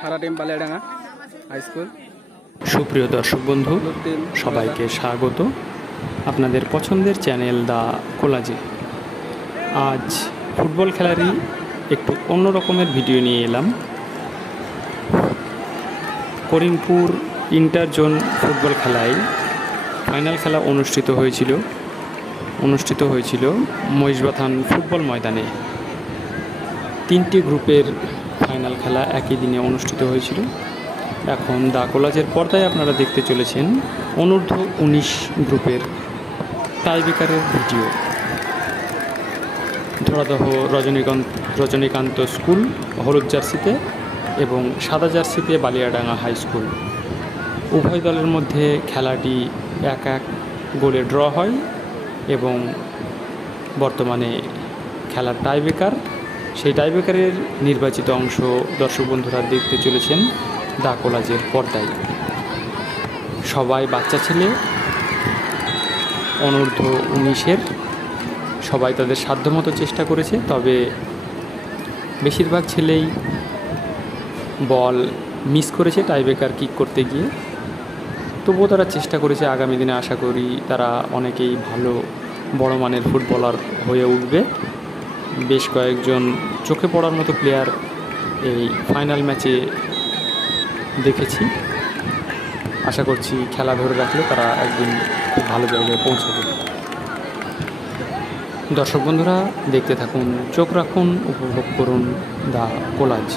সারা team Baliadanga high school. সুপ্রিয় দর্শক বন্ধু, সবাইকে স্বাগত আপনাদের পছন্দের চ্যানেল দ্য কোলাজে। আজ ফুটবল খেলারই একটু অন্য রকমের ভিডিও নিয়ে এলাম। করিমপুর ইন্টার জোন ফুটবল খেলায় ফাইনাল খেলা অনুষ্ঠিত হয়েছিল মহিষবাথান ফুটবল ময়দানে। 3টি গ্রুপের ফাইনাল খেলা একই দিনে অনুষ্ঠিত হয়েছিল। এখন দ্য কোলাজের পর্দায় আপনারা দেখতে চলেছেন অনূর্ধ্ব 19 গ্রুপের টাইব্রেকারের ভিডিও। ধরাদহ রজনীকান্ত স্কুল হলুদ জার্সিতে এবং সাদা জার্সিতে বালিয়াডাঙ্গা হাই স্কুল। উভয় দলের মধ্যে খেলাটি 1-1 গোলে ড্র হয় এবং বর্তমানে খেলার টাইব্রেকার, সেই টাইব্রেকারের নির্বাচিত অংশ দর্শক বন্ধুরা দেখতে চলেছেন দ্য কোলাজের পর্দায়। সবাই বাচ্চা ছেলে, অনূর্ধ্ব 19-এর সবাই তাদের সাধ্যমতো চেষ্টা করেছে, তবে বেশিরভাগ ছেলেই বল মিস করেছে টাইব্রেকার কিক করতে গিয়ে। তবুও তারা চেষ্টা করেছে। আগামী দিনে আশা করি তারা অনেকেই ভালো বড় মানের ফুটবলার হয়ে উঠবে। বেশ কয়েকজন চোখে পড়ার মতো প্লেয়ার এই ফাইনাল ম্যাচে দেখেছি। আশা করছি খেলা ধরে রাখলে তারা একদিন খুব ভালো জায়গায় পৌঁছবে। দর্শক বন্ধুরা দেখতে থাকুন, চোখ রাখুন, উপভোগ করুন দ্য কোলাজ।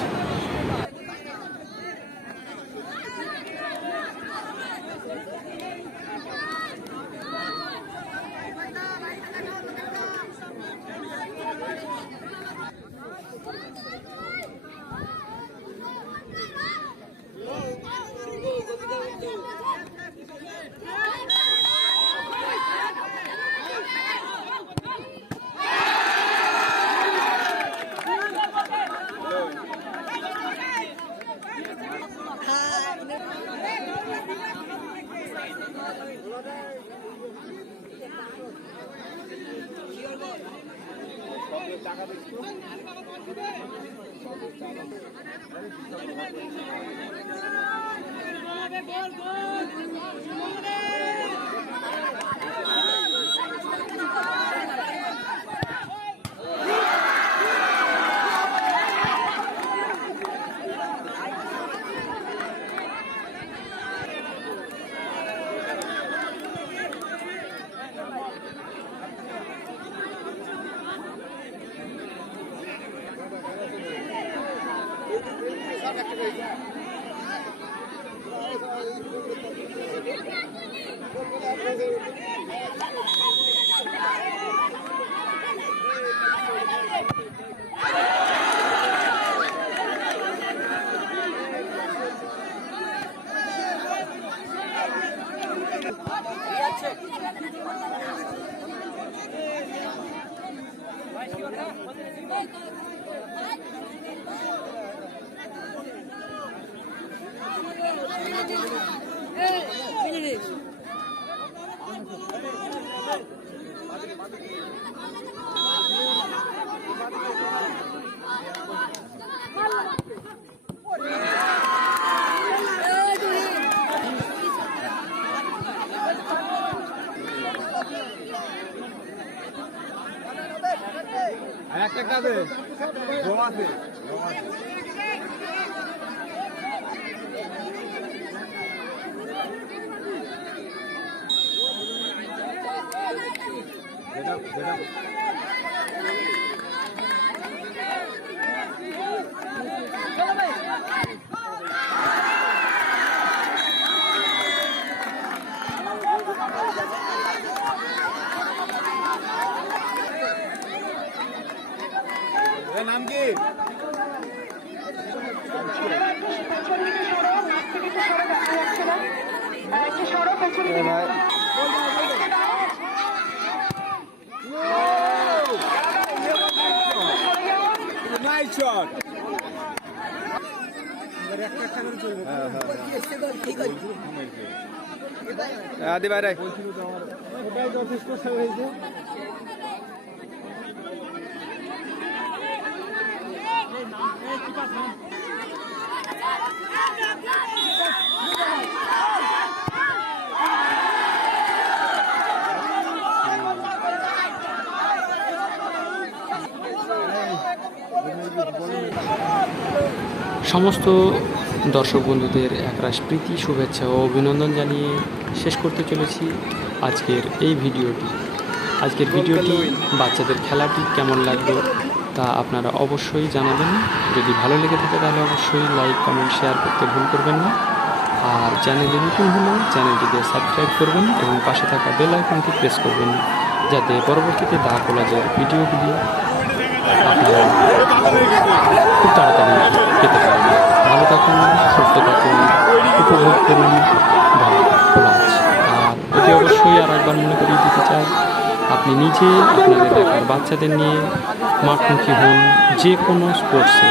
নাম কি? Nice shot. আদি বাইরে ওটাই যথেষ্ট হয়েছে। সমস্ত দর্শক বন্ধুদের একরাশ প্রীতি, শুভেচ্ছা ও অভিনন্দন জানিয়ে শেষ করতে চলেছি আজকের এই ভিডিওটি। আজকের ভিডিওটি বাচ্চাদের খেলাটি কেমন লাগলো তা আপনারা অবশ্যই জানাবেন। যদি ভালো লেগে থাকে তাহলে অবশ্যই লাইক, কমেন্ট, শেয়ার করতে ভুল করবেন না। আর চ্যানেলে নতুন হলে চ্যানেলটিকে সাবস্ক্রাইব করবেন এবং পাশে থাকা বেল আইকনটি প্রেস করবেন, যাতে পরবর্তীতে দা কলেজের ভিডিওগুলি আপনারা খুব তাড়াতাড়ি পেতে পারেন। ভালো থাকুন, সুস্থ থাকুন, উপভোগ করুন দা কলেজ। আর এটি অবশ্যই আর একবার মনে করিয়ে দিতে চাই, আপনি নিজে আপনাদের এলাকার বাচ্চাদের নিয়ে মাঠমুখী হন যে কোনো স্পোর্টসে।